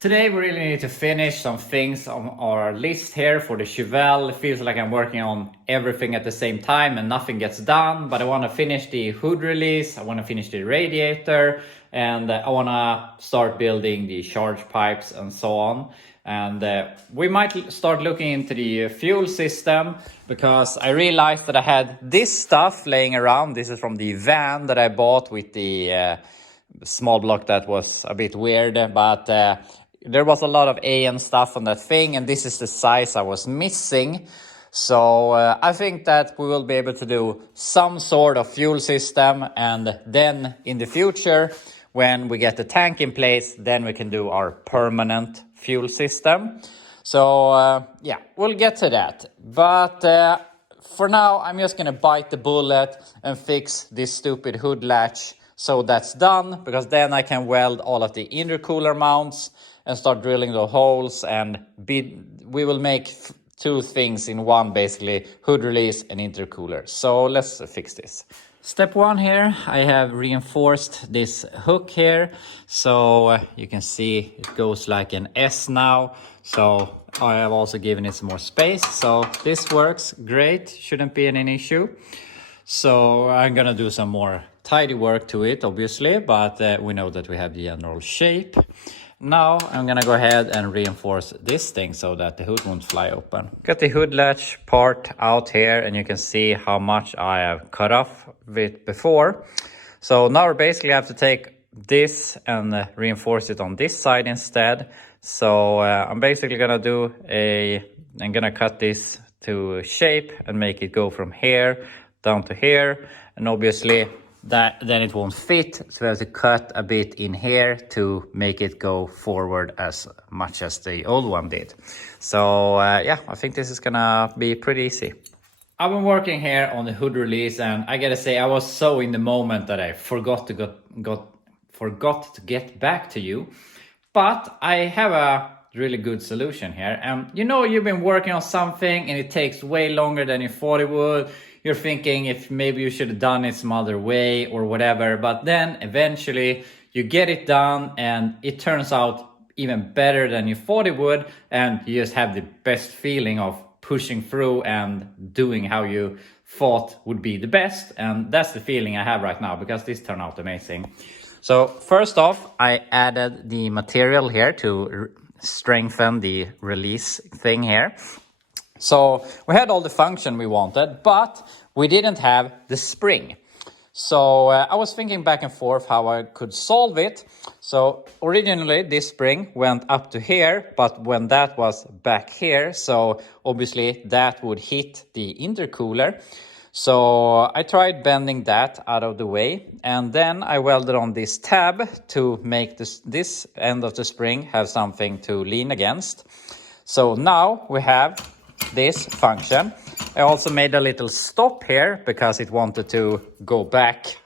Today we really need to finish some things on our list here for the Chevelle. It feels like I'm working on everything at the same time and nothing gets done, but I want to finish the hood release, I want to finish the radiator, and I want to start building the charge pipes and so on. And we might start looking into the fuel system, because I realized that I had this stuff laying around. This is from the van that I bought with the small block that was a bit weird, but there was a lot of AM stuff on that thing, and this is the size I was missing. So I think that we will be able to do some sort of fuel system, and then in the future, when we get the tank in place, then we can do our permanent fuel system. So yeah, we'll get to that. But for now, I'm just gonna bite the bullet and fix this stupid hood latch. So that's done, because then I can weld all of the intercooler mounts and start drilling the holes, and we will make two things in one, basically, hood release and intercooler. So let's fix this. Step one here, I have reinforced this hook here, so you can see it goes like an S now. So I have also given it some more space, so this works great, shouldn't be any issue. So I'm gonna do some more tidy work to it, obviously, but we know that we have the general shape. Now I'm gonna go ahead and reinforce this thing so that the hood won't fly open. Got the hood latch part out here, and you can see how much I have cut off it before. So now we basically have to take this and reinforce it on this side instead. So I'm basically gonna I'm gonna cut this to shape and make it go from here down to here, and obviously then it won't fit, so we have to cut a bit in here to make it go forward as much as the old one did. So yeah, I think this is gonna be pretty easy. I've been working here on the hood release, and I gotta say I was so in the moment that I forgot to get back to you. But I have a really good solution here. You know, you've been working on something and it takes way longer than you thought it would. You're thinking if maybe you should have done it some other way or whatever, but then eventually you get it done and it turns out even better than you thought it would, and you just have the best feeling of pushing through and doing how you thought would be the best. And that's the feeling I have right now, because this turned out amazing. So first off, I added the material here to strengthen the release thing here. So we had all the function we wanted, but we didn't have the spring. So I was thinking back and forth how I could solve it. So originally this spring went up to here, but when that was back here, so obviously that would hit the intercooler. So I tried bending that out of the way, and then I welded on this tab to make this end of the spring have something to lean against. So now we have this function. I also made a little stop here because it wanted to go back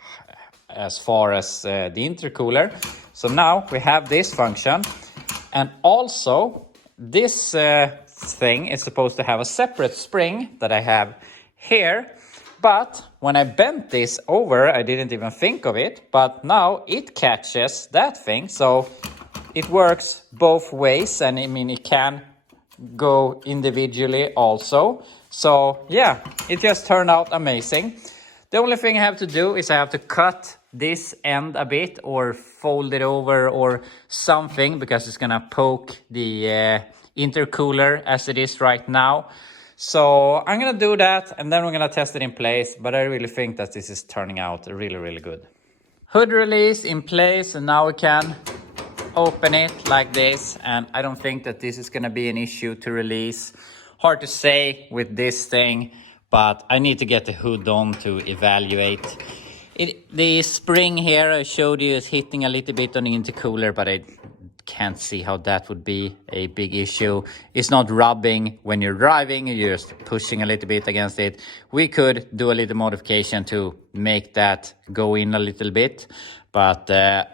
as far as the intercooler. So now we have this function, and also this thing is supposed to have a separate spring that I have here. But when I bent this over, I didn't even think of it, but now it catches that thing. So it works both ways, and I mean, it can go individually also. So yeah, it just turned out amazing. The only thing I have to do is I have to cut this end a bit or fold it over or something, because it's gonna poke the intercooler as it is right now. So I'm gonna do that, and then we're gonna test it in place, but I really think that this is turning out really, really good. Hood release in place, and now we can open it like this, and I don't think that this is gonna be an issue to release. Hard to say with this thing, but I need to get the hood on to evaluate. The spring here I showed you is hitting a little bit on the intercooler, but I can't see how that would be a big issue. It's not rubbing when you're driving, you're just pushing a little bit against it. We could do a little modification to make that go in a little bit. But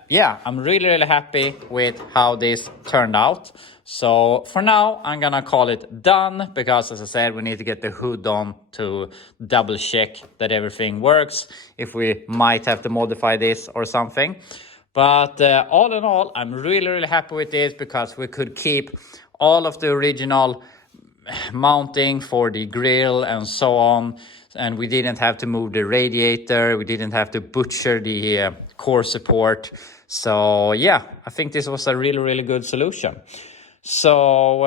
yeah, I'm really, really happy with how this turned out. So for now, I'm gonna call it done, because as I said, we need to get the hood on to double check that everything works, if we might have to modify this or something. But all in all, I'm really happy with this because we could keep all of the original mounting for the grill and so on, and we didn't have to move the radiator, we didn't have to butcher the core support. So yeah, I think this was a really good solution. So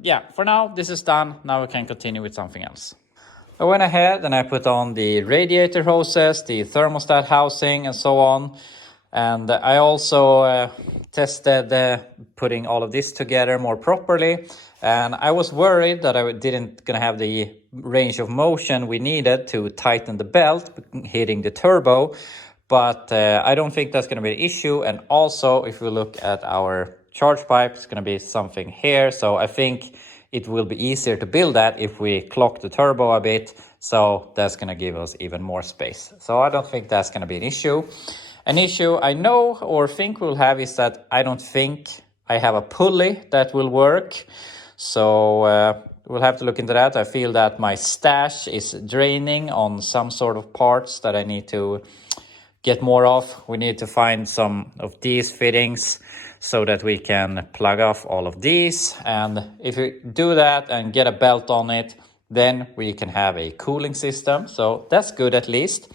yeah, for now this is done. Now we can continue with something else. I went ahead and I put on the radiator hoses, the thermostat housing and so on. And I also tested putting all of this together more properly. And I was worried that I didn't gonna have the range of motion we needed to tighten the belt hitting the turbo. But I don't think that's gonna be an issue. And also, if we look at our charge pipe, it's gonna be something here. So I think it will be easier to build that if we clock the turbo a bit. So that's gonna give us even more space. So I don't think that's gonna be an issue. An issue I know or think we'll have is that I don't think I have a pulley that will work. So we'll have to look into that. I feel that my stash is draining on some sort of parts that I need to get more of. We need to find some of these fittings so that we can plug off all of these. And if we do that and get a belt on it, then we can have a cooling system. So that's good at least.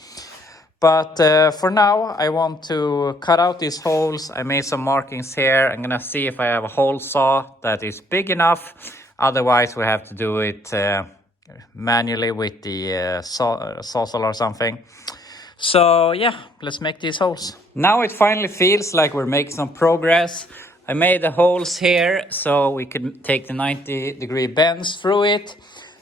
But for now, I want to cut out these holes. I made some markings here. I'm gonna see if I have a hole saw that is big enough. Otherwise, we have to do it manually with the sawzall or something. So yeah, let's make these holes. Now it finally feels like we're making some progress. I made the holes here so we could take the 90-degree bends through it.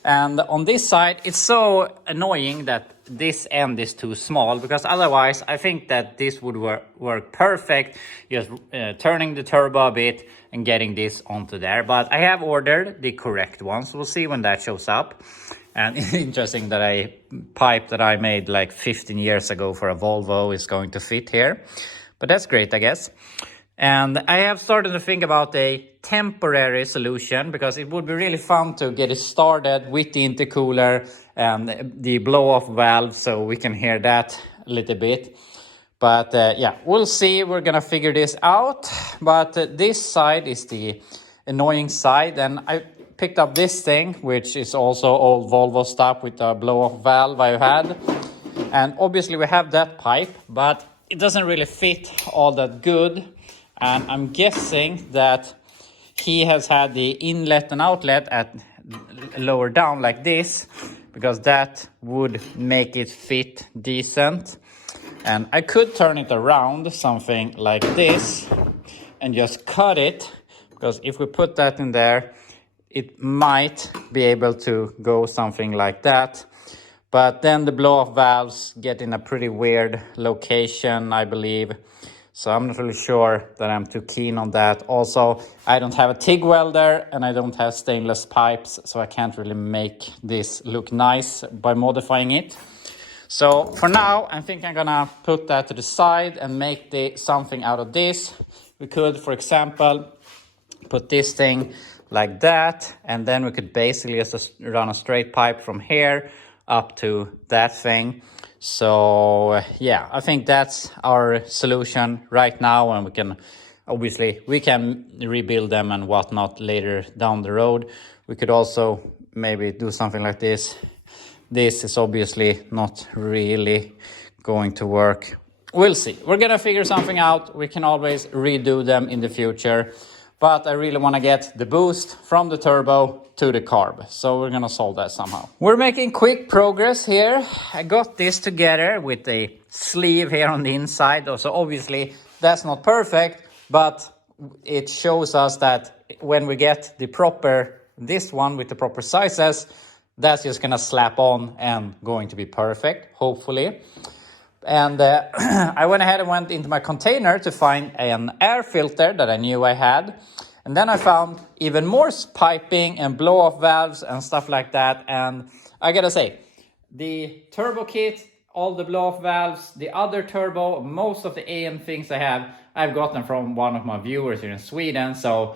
And on this side, it's so annoying that this end is too small, because otherwise I think that this would work perfect, just turning the turbo a bit and getting this onto there. But I have ordered the correct one, so we'll see when that shows up. And it's interesting that a pipe that I made like 15 years ago for a Volvo is going to fit here. But that's great, I guess. And I have started to think about a temporary solution, because it would be really fun to get it started with the intercooler and the blow-off valve, so we can hear that a little bit. But yeah, we'll see. We're gonna figure this out. But this side is the annoying side, and I picked up this thing, which is also old Volvo stuff with a blow-off valve I had. And obviously we have that pipe, but it doesn't really fit all that good. And I'm guessing that he has had the inlet and outlet at lower down like this, because that would make it fit decent. And I could turn it around something like this and just cut it, because if we put that in there, it might be able to go something like that. But then the blow-off valves get in a pretty weird location, I believe. So I'm not really sure that I'm too keen on that. Also, I don't have a TIG welder and I don't have stainless pipes, so I can't really make this look nice by modifying it. So for now, I think I'm gonna put that to the side and make something out of this. We could, for example, put this thing like that, and then we could basically just run a straight pipe from here up to that thing. So yeah, I think that's our solution right now, and we can obviously rebuild them and whatnot later down the road. We could also maybe do something like this. This is obviously not really going to work. We'll see. We're gonna figure something out. We can always redo them in the future, but I really want to get the boost from the turbo to the carb. So we're gonna solve that somehow. We're making quick progress here. I got this together with a sleeve here on the inside. So obviously that's not perfect, but it shows us that when we get this one with the proper sizes, that's just gonna slap on and going to be perfect, hopefully. And I went ahead and went into my container to find an air filter that I knew I had. And then I found even more piping and blow-off valves and stuff like that. And I gotta say, the turbo kit, all the blow-off valves, the other turbo, most of the AM things I've gotten from one of my viewers here in Sweden. So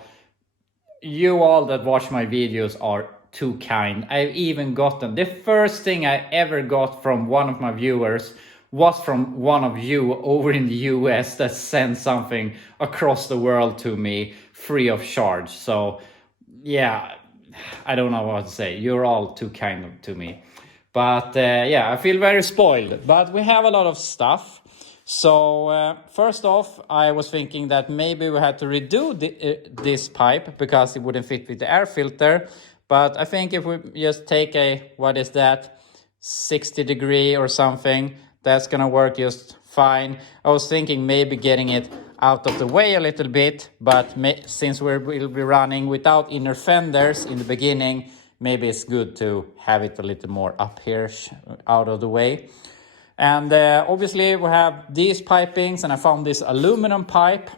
you all that watch my videos are too kind. I've even gotten, the first thing I ever got from one of my viewers was from one of you over in the US that sent something across the world to me free of charge. So yeah, I don't know what to say. You're all too kind to me. But yeah, I feel very spoiled. But we have a lot of stuff. So first off, I was thinking that maybe we had to redo this pipe because it wouldn't fit with the air filter. But I think if we just take a, what is that, 60-degree or something, that's gonna work just fine. I was thinking maybe getting it out of the way a little bit, but since we'll be running without inner fenders in the beginning, maybe it's good to have it a little more up here, out of the way. And obviously we have these pipings, and I found this aluminum pipe,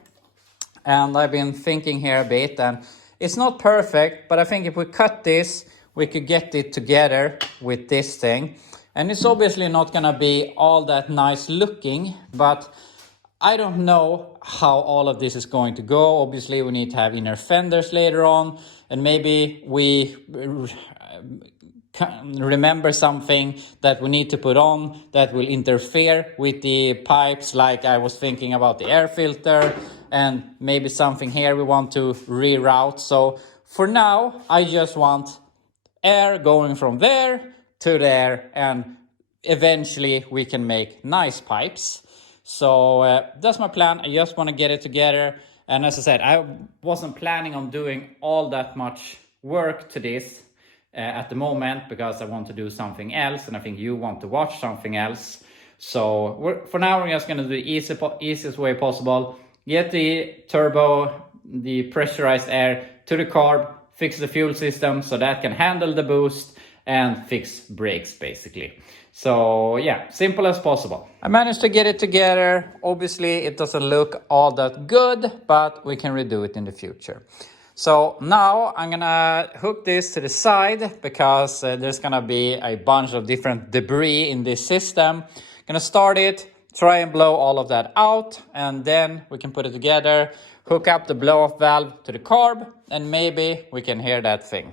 and I've been thinking here a bit, and it's not perfect, but I think if we cut this, we could get it together with this thing. And it's obviously not gonna be all that nice looking, but I don't know how all of this is going to go. Obviously we need to have inner fenders later on, and maybe we remember something that we need to put on that will interfere with the pipes, like I was thinking about the air filter, and maybe something here we want to reroute. So for now I just want air going from there to there, and eventually we can make nice pipes. So that's my plan. I just want to get it together, and as I said, I wasn't planning on doing all that much work to this at the moment, because I want to do something else, and I think you want to watch something else. So for now we're just going to do the easiest way possible. Get the turbo, the pressurized air to the carb, fix the fuel system so that can handle the boost, and fix brakes basically. So yeah, simple as possible. I managed to get it together. Obviously it doesn't look all that good, but we can redo it in the future. So now I'm gonna hook this to the side, because there's gonna be a bunch of different debris in this system. Gonna start it, try and blow all of that out, and then we can put it together, hook up the blow-off valve to the carb, and maybe we can hear that thing.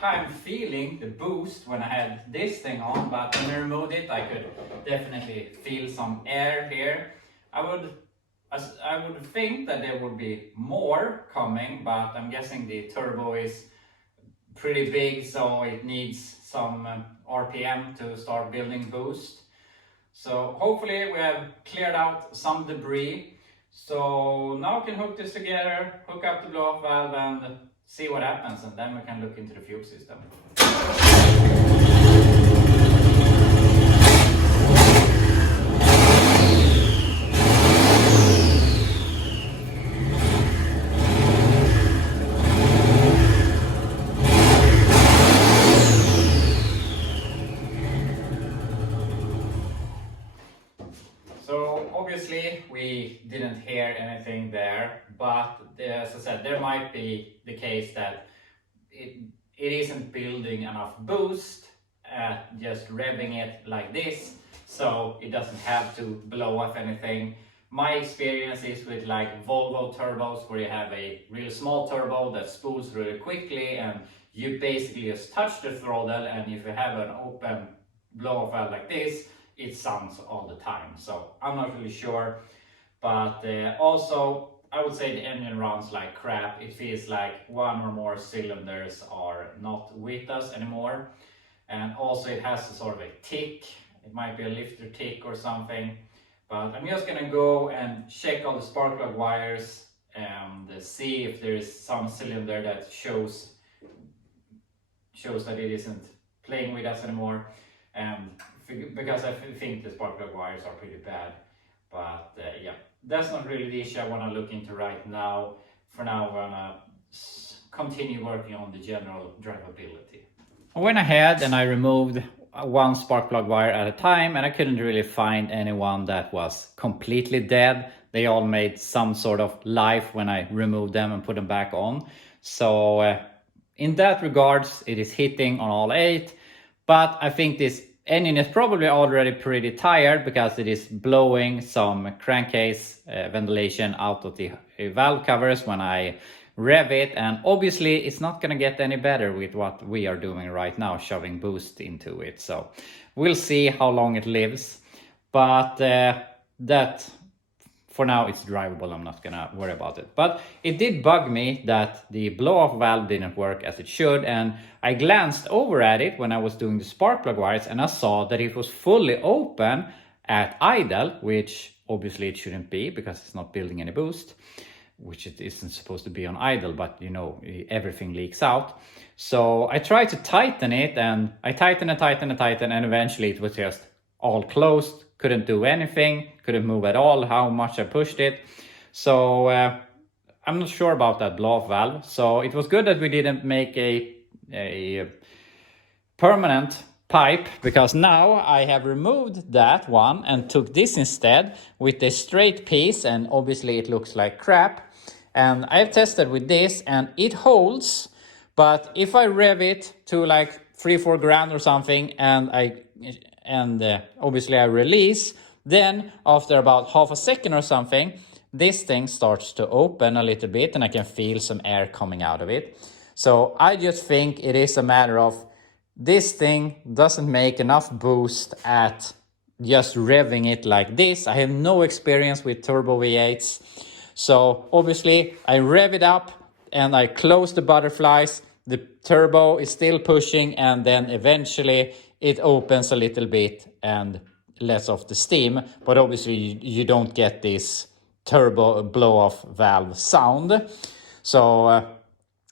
Time feeling the boost when I had this thing on, but when I removed it I could definitely feel some air here. I would think that there would be more coming, but I'm guessing the turbo is pretty big, so it needs some RPM to start building boost. So hopefully we have cleared out some debris. So now we can hook this together, hook up the blow-off valve, and see what happens, and then we can look into the fuel system. So obviously we didn't hear anything there, but as I said, there might be the case that it isn't building enough boost just revving it like this, so it doesn't have to blow off anything. My experience is with like Volvo turbos, where you have a really small turbo that spools really quickly, and you basically just touch the throttle, and if you have an open blow-off valve like this, it sounds all the time. So I'm not really sure, but also I would say the engine runs like crap. It feels like one or more cylinders are not with us anymore. And also it has a sort of a tick. It might be a lifter tick or something. But I'm just gonna go and check all the spark plug wires and see if there is some cylinder that shows that it isn't playing with us anymore. And because I think the spark plug wires are pretty bad. But yeah, that's not really the issue I want to look into right now. For now, I'm gonna continue working on the general drivability. I went ahead and I removed one spark plug wire at a time, and I couldn't really find anyone that was completely dead. They all made some sort of life when I removed them and put them back on. So in that regards, it is hitting on all 8, but I think this engine is probably already pretty tired because it is blowing some crankcase ventilation out of the valve covers when I rev it, and obviously it's not gonna get any better with what we are doing right now, shoving boost into it. So we'll see how long it lives, but that for now it's drivable. I'm not gonna worry about it. But it did bug me that the blow-off valve didn't work as it should, and I glanced over at it when I was doing the spark plug wires, and I saw that it was fully open at idle, which obviously it shouldn't be because it's not building any boost, which it isn't supposed to be on idle, but you know, everything leaks out. So I tried to tighten it, and I tightened, and eventually it was just all closed. Couldn't do anything, couldn't move at all, how much I pushed it. So I'm not sure about that blow-off valve. So it was good that we didn't make a permanent pipe, because now I have removed that one and took this instead with a straight piece, and obviously it looks like crap. And I've tested with this and it holds, but if I rev it to like 3-4 grand or something, and obviously I release, then after about half a second or something, this thing starts to open a little bit and I can feel some air coming out of it. So I just think it is a matter of this thing doesn't make enough boost at just revving it like this. I have no experience with turbo V8s. So obviously I rev it up and I close the butterflies. The turbo is still pushing, and then eventually it opens a little bit and lets off the steam. But obviously you don't get this turbo blow-off valve sound. So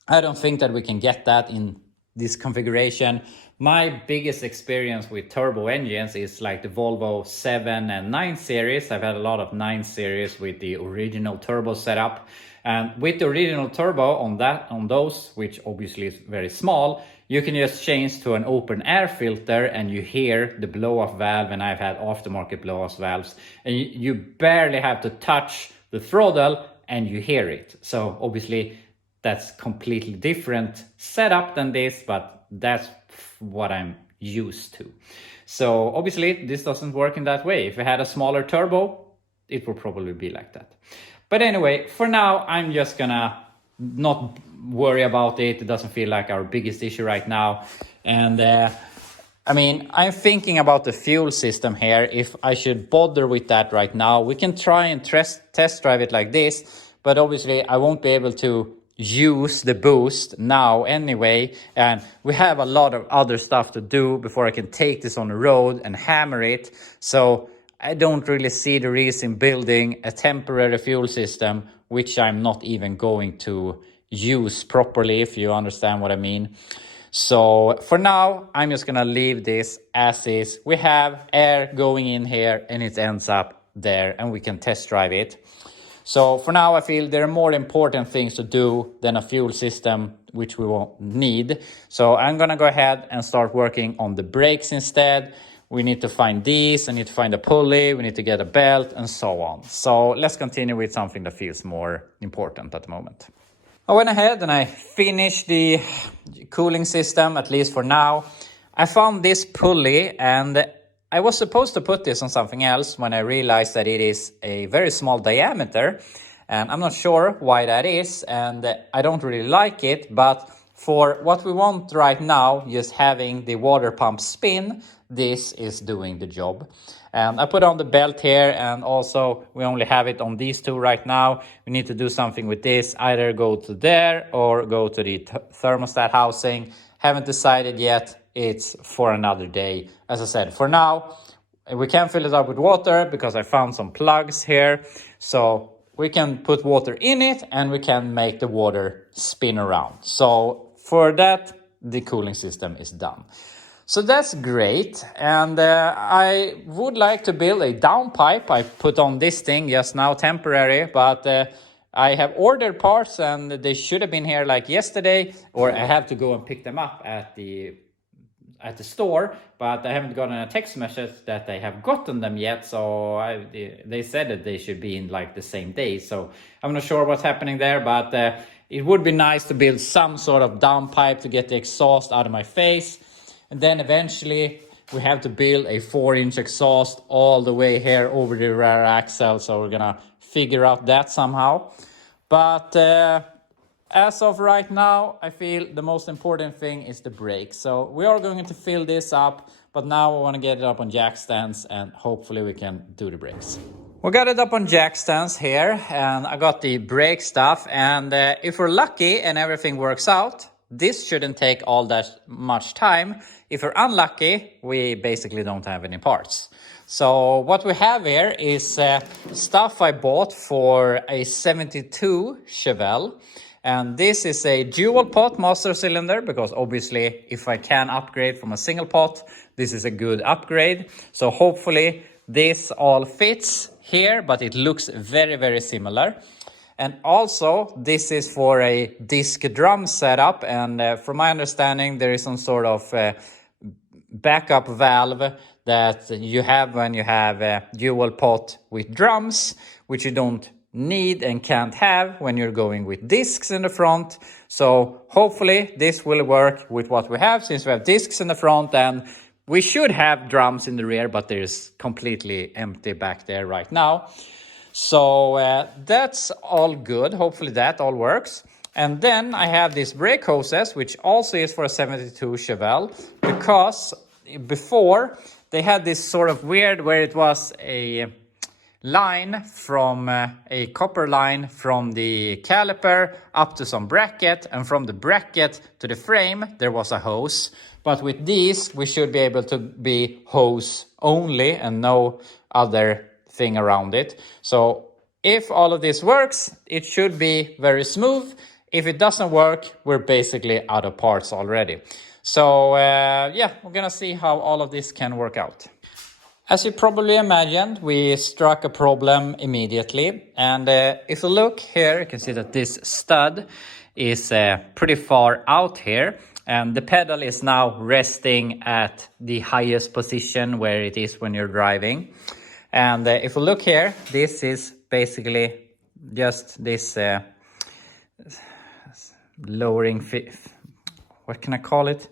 I don't think that we can get that in this configuration. My biggest experience with turbo engines is like the Volvo 7 and 9 series. I've had a lot of 9 series with the original turbo setup. And with the original turbo on those, which obviously is very small, you can just change to an open air filter and you hear the blow-off valve, and I've had aftermarket blow-off valves. And you barely have to touch the throttle and you hear it. So obviously that's completely different setup than this, but that's what I'm used to. So obviously this doesn't work in that way. If I had a smaller turbo, it would probably be like that. But anyway, for now, I'm just gonna not worry about it. It doesn't feel like our biggest issue right now. And I mean, I'm thinking about the fuel system here, if I should bother with that right now. We can try and test drive it like this, but obviously I won't be able to use the boost now anyway, and we have a lot of other stuff to do before I can take this on the road and hammer it. So I don't really see the reason building a temporary fuel system, which I'm not even going to use properly, if you understand what I mean. So for now, I'm just gonna leave this as is. We have air going in here and it ends up there, and we can test drive it. So for now, I feel there are more important things to do than a fuel system, which we won't need. So I'm gonna go ahead and start working on the brakes instead. We need to find these, I need to find a pulley, we need to get a belt, and so on. So let's continue with something that feels more important at the moment. I went ahead and I finished the cooling system, at least for now. I found this pulley, and I was supposed to put this on something else when I realized that it is a very small diameter, and I'm not sure why that is, and I don't really like it, but For what we want right now, just having the water pump spin, this is doing the job. And I put on the belt here, and also we only have it on these two right now. We need to do something with this, either go to there or go to the thermostat housing. Haven't decided yet. It's for another day. As I said, for now, we can fill it up with water because I found some plugs here. So we can put water in it and we can make the water spin around. So for that, the cooling system is done. So that's great. And I would like to build a downpipe. I put on this thing just now, temporary, but I have ordered parts and they should have been here like yesterday, or I have to go and pick them up at the store, but I haven't gotten a text message that they have gotten them yet. So they said that they should be in like the same day. So I'm not sure what's happening there, but it would be nice to build some sort of downpipe to get the exhaust out of my face. And then eventually we have to build a 4-inch exhaust all the way here over the rear axle. So we're gonna figure out that somehow. But as of right now, I feel the most important thing is the brakes. So we are going to fill this up, but now I want to get it up on jack stands and hopefully we can do the brakes. We got it up on jack stands here, and I got the brake stuff. And if we're lucky and everything works out, this shouldn't take all that much time. If we're unlucky, we basically don't have any parts. So what we have here is stuff I bought for a 72 Chevelle. And this is a dual pot master cylinder, because obviously if I can upgrade from a single pot, this is a good upgrade. So hopefully this all fits here, but it looks very, very similar. And also this is for a disc drum setup. And from my understanding, there is some sort of backup valve that you have when you have a dual pot with drums, which you don't need and can't have when you're going with discs in the front. So hopefully this will work with what we have, since we have discs in the front, and we should have drums in the rear, but there's completely empty back there right now. So that's all good. Hopefully that all works. And then I have these brake hoses, which also is for a 72 Chevelle, because before they had this sort of weird where it was a line from a copper line from the caliper up to some bracket, and from the bracket to the frame there was a hose. But with these we should be able to be hose only and no other thing around it. So if all of this works, it should be very smooth. If it doesn't work, we're basically out of parts already. So yeah, we're gonna see how all of this can work out. As you probably imagined, we struck a problem immediately. And if you look here, you can see that this stud is pretty far out here. And the pedal is now resting at the highest position where it is when you're driving. And if you look here, this is basically just this lowering, what can I call it?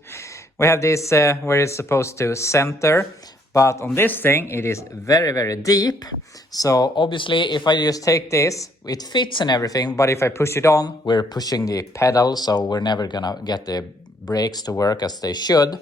We have this where it's supposed to center. But on this thing, it is very, very deep. So obviously, if I just take this, it fits and everything. But if I push it on, we're pushing the pedal. So we're never going to get the brakes to work as they should.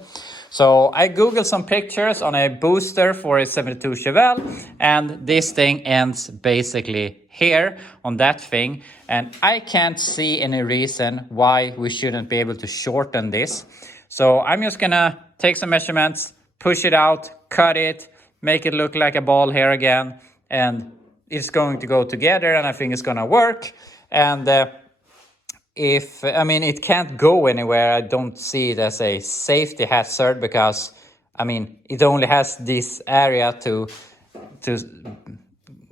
So I Googled some pictures on a booster for a 72 Chevelle. And this thing ends basically here on that thing. And I can't see any reason why we shouldn't be able to shorten this. So I'm just going to take some measurements, push it out, cut it, make it look like a ball here again, and it's going to go together, and I think it's going to work. And it can't go anywhere. I don't see it as a safety hazard, because it only has this area to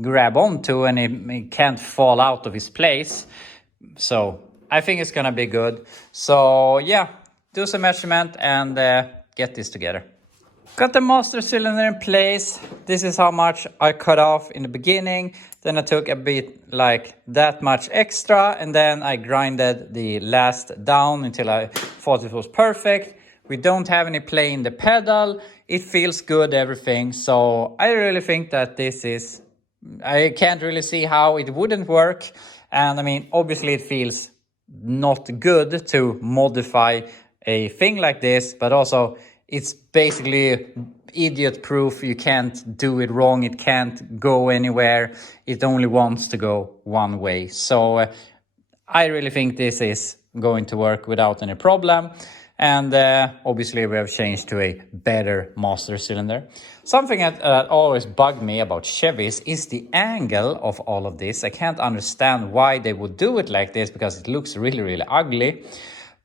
grab onto, and it can't fall out of its place. So I think it's going to be good. So yeah, do some measurement and get this together. Got the master cylinder in place. This is how much I cut off in the beginning. Then I took a bit like that much extra, and then I grinded the last down until I thought it was perfect. We don't have any play in the pedal. It feels good, everything. So I really think that this is, I can't really see how it wouldn't work. And obviously it feels not good to modify a thing like this, but also it's basically idiot proof. You can't do it wrong. It can't go anywhere. It only wants to go one way. So I really think this is going to work without any problem. And obviously we have changed to a better master cylinder. Something that always bugged me about Chevys is the angle of all of this. I can't understand why they would do it like this, because it looks really, really ugly.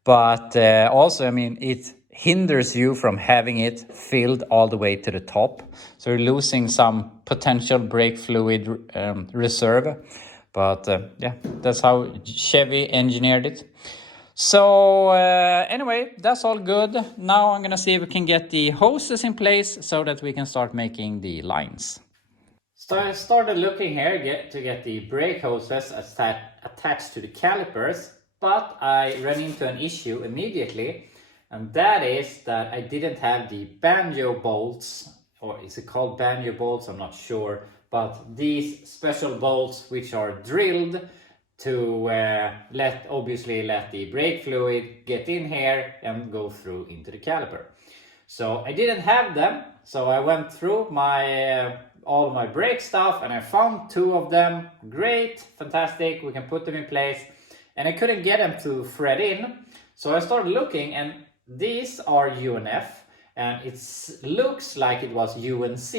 But also, I mean, it hinders you from having it filled all the way to the top. So you're losing some potential brake fluid reserve. But yeah, that's how Chevy engineered it. So anyway, that's all good. Now I'm gonna see if we can get the hoses in place so that we can start making the lines. So I started looking here to get the brake hoses attached to the calipers, but I ran into an issue immediately, and that is that I didn't have the banjo bolts, or is it called banjo bolts? I'm not sure, but these special bolts which are drilled to let the brake fluid get in here and go through into the caliper. So I didn't have them, so I went through my all my brake stuff and I found 2 of them. Great, fantastic, we can put them in place. And I couldn't get them to thread in, so I started looking, and these are UNF, and it looks like it was UNC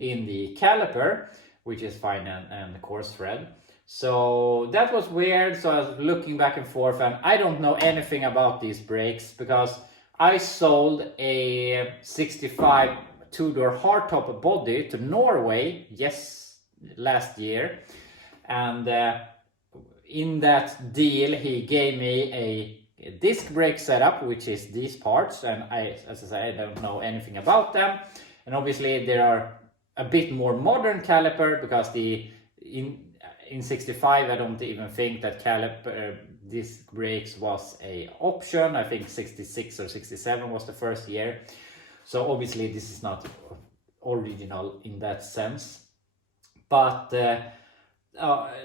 in the caliper, which is fine, and the coarse thread. So that was weird. So I was looking back and forth, and I don't know anything about these brakes because I sold a 65 two-door hardtop body to Norway last year, and in that deal he gave me a disc brake setup, which is these parts, and as I said, I don't know anything about them. And obviously they are a bit more modern caliper, because in 65 I don't even think that caliper disc brakes was a option. I think 66 or 67 was the first year. So obviously this is not original in that sense. But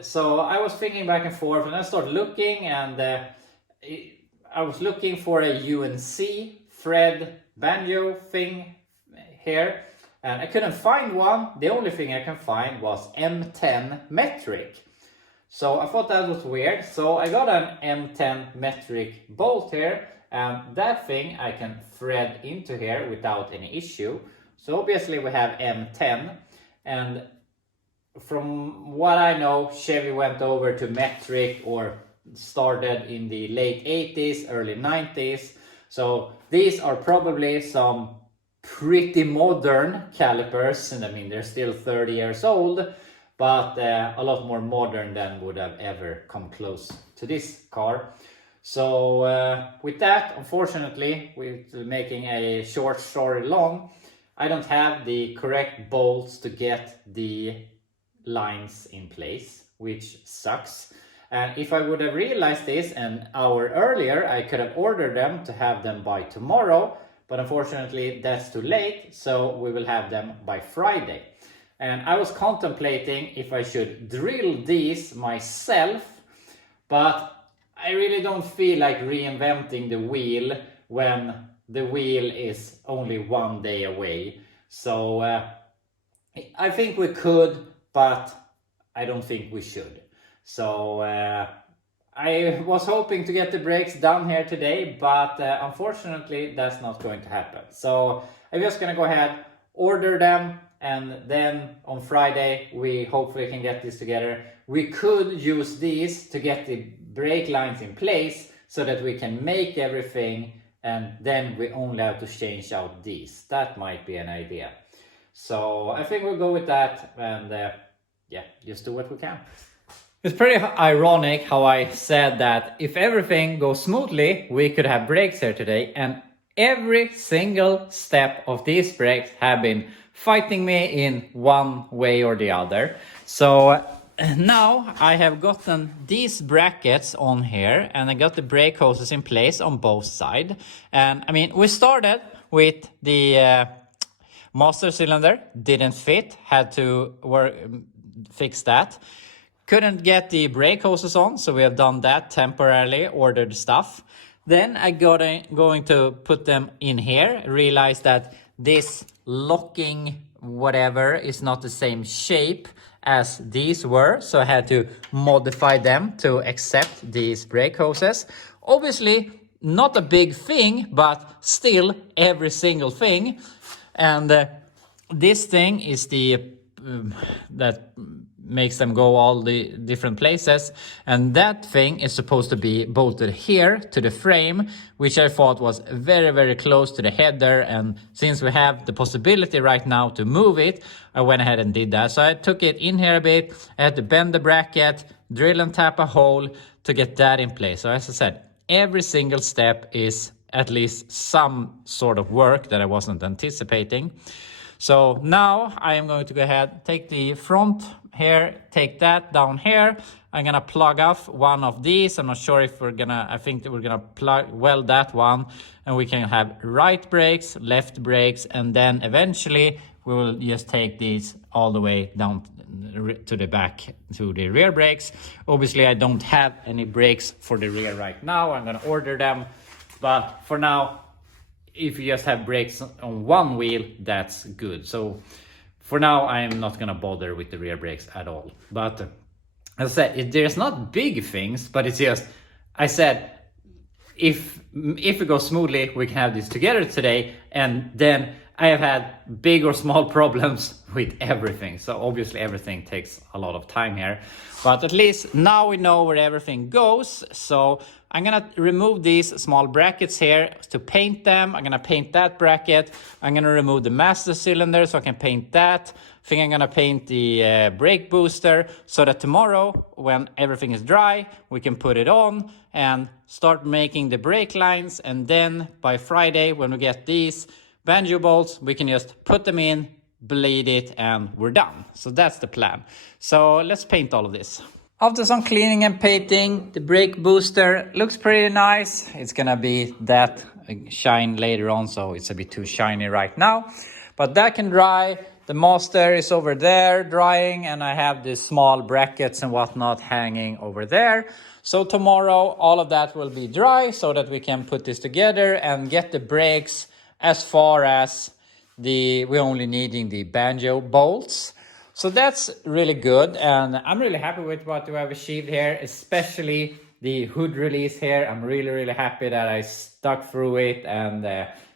so I was thinking back and forth, and I started looking, and I was looking for a UNC thread banjo thing here, and I couldn't find one. The only thing I can find was M10 metric. So I thought that was weird. So I got an M10 metric bolt here, and that thing I can thread into here without any issue. So obviously we have M10, and from what I know, Chevy went over to metric, or started in the late 80s, early 90s. So these are probably some pretty modern calipers, and I mean they're still 30 years old, but a lot more modern than would have ever come close to this car. So with that, unfortunately, with making a short story long, I don't have the correct bolts to get the lines in place, which sucks. And if I would have realized this an hour earlier, I could have ordered them to have them by tomorrow, but unfortunately that's too late, so we will have them by Friday. And I was contemplating if I should drill these myself, but I really don't feel like reinventing the wheel when the wheel is only one day away. So I think we could, but I don't think we should. So I was hoping to get the brakes done here today, but unfortunately that's not going to happen. So I'm just gonna go ahead, order them, and then on Friday we hopefully can get this together. We could use these to get the brake lines in place so that we can make everything, and then we only have to change out these. That might be an idea. So I think we'll go with that, and yeah, just do what we can. It's pretty ironic how I said that if everything goes smoothly, we could have brakes here today, and every single step of these brakes have been fighting me in one way or the other. So now I have gotten these brackets on here, and I got the brake hoses in place on both sides. And I mean, we started with the master cylinder, didn't fit, had to fix that. Couldn't get the brake hoses on, so we have done that temporarily, ordered stuff. Then I going to put them in here, realize that this locking whatever is not the same shape as these were, so I had to modify them to accept these brake hoses. Obviously not a big thing, but still every single thing. And this thing is the that makes them go all the different places, and that thing is supposed to be bolted here to the frame, which I thought was very, very close to the header. And since we have the possibility right now to move it, I went ahead and did that. So I took it in here a bit. I had to bend the bracket, drill and tap a hole to get that in place. So as I said, every single step is at least some sort of work that I wasn't anticipating. So now I am going to go ahead, take the front here, take that down here. I'm gonna plug off one of these. I'm not sure if I think that we're gonna plug weld that one, and we can have right brakes, left brakes, and then eventually we will just take these all the way down to the back to the rear brakes. Obviously I don't have any brakes for the rear right now. I'm gonna order them, but for now, if you just have brakes on one wheel, that's good. So for now, I'm not gonna bother with the rear brakes at all. But as I said, there's not big things, but it's just, I said, if it goes smoothly, we can have this together today. And then I have had big or small problems with everything. So obviously everything takes a lot of time here, but at least now we know where everything goes. So I'm gonna remove these small brackets here to paint them. I'm gonna paint that bracket. I'm gonna remove the master cylinder so I can paint that. I think I'm gonna paint the brake booster so that tomorrow when everything is dry, we can put it on and start making the brake lines. And then by Friday, when we get these banjo bolts, we can just put them in, bleed it, and we're done. So that's the plan. So let's paint all of this. After some cleaning and painting, the brake booster looks pretty nice. It's gonna be that shine later on, so it's a bit too shiny right now. But that can dry. The master is over there drying, and I have the small brackets and whatnot hanging over there. So tomorrow all of that will be dry so that we can put this together and get the brakes as far as we're only needing the banjo bolts. So that's really good, and I'm really happy with what we have achieved here, especially the hood release here. I'm really, really happy that I stuck through it and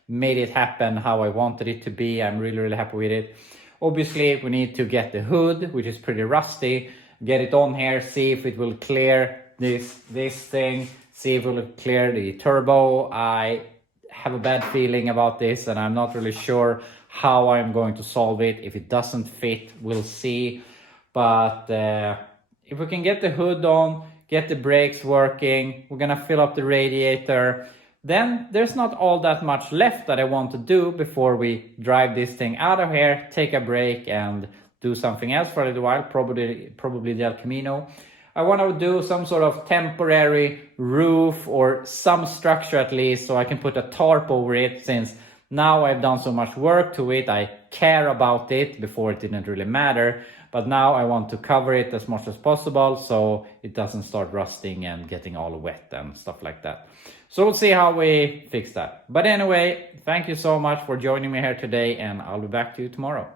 made it happen how I wanted it to be. I'm really, really happy with it. Obviously, we need to get the hood, which is pretty rusty, get it on here, see if it will clear this thing, see if it will clear the turbo. I have a bad feeling about this, and I'm not really sure how I'm going to solve it. If it doesn't fit, we'll see. But if we can get the hood on, get the brakes working, we're gonna fill up the radiator, then there's not all that much left that I want to do before we drive this thing out of here, take a break, and do something else for a little while, probably the El Camino. I want to do some sort of temporary roof or some structure at least, so I can put a tarp over it, since now I've done so much work to it. I care about it. Before it didn't really matter, but now I want to cover it as much as possible so it doesn't start rusting and getting all wet and stuff like that. So we'll see how we fix that. But anyway, thank you so much for joining me here today, and I'll be back to you tomorrow.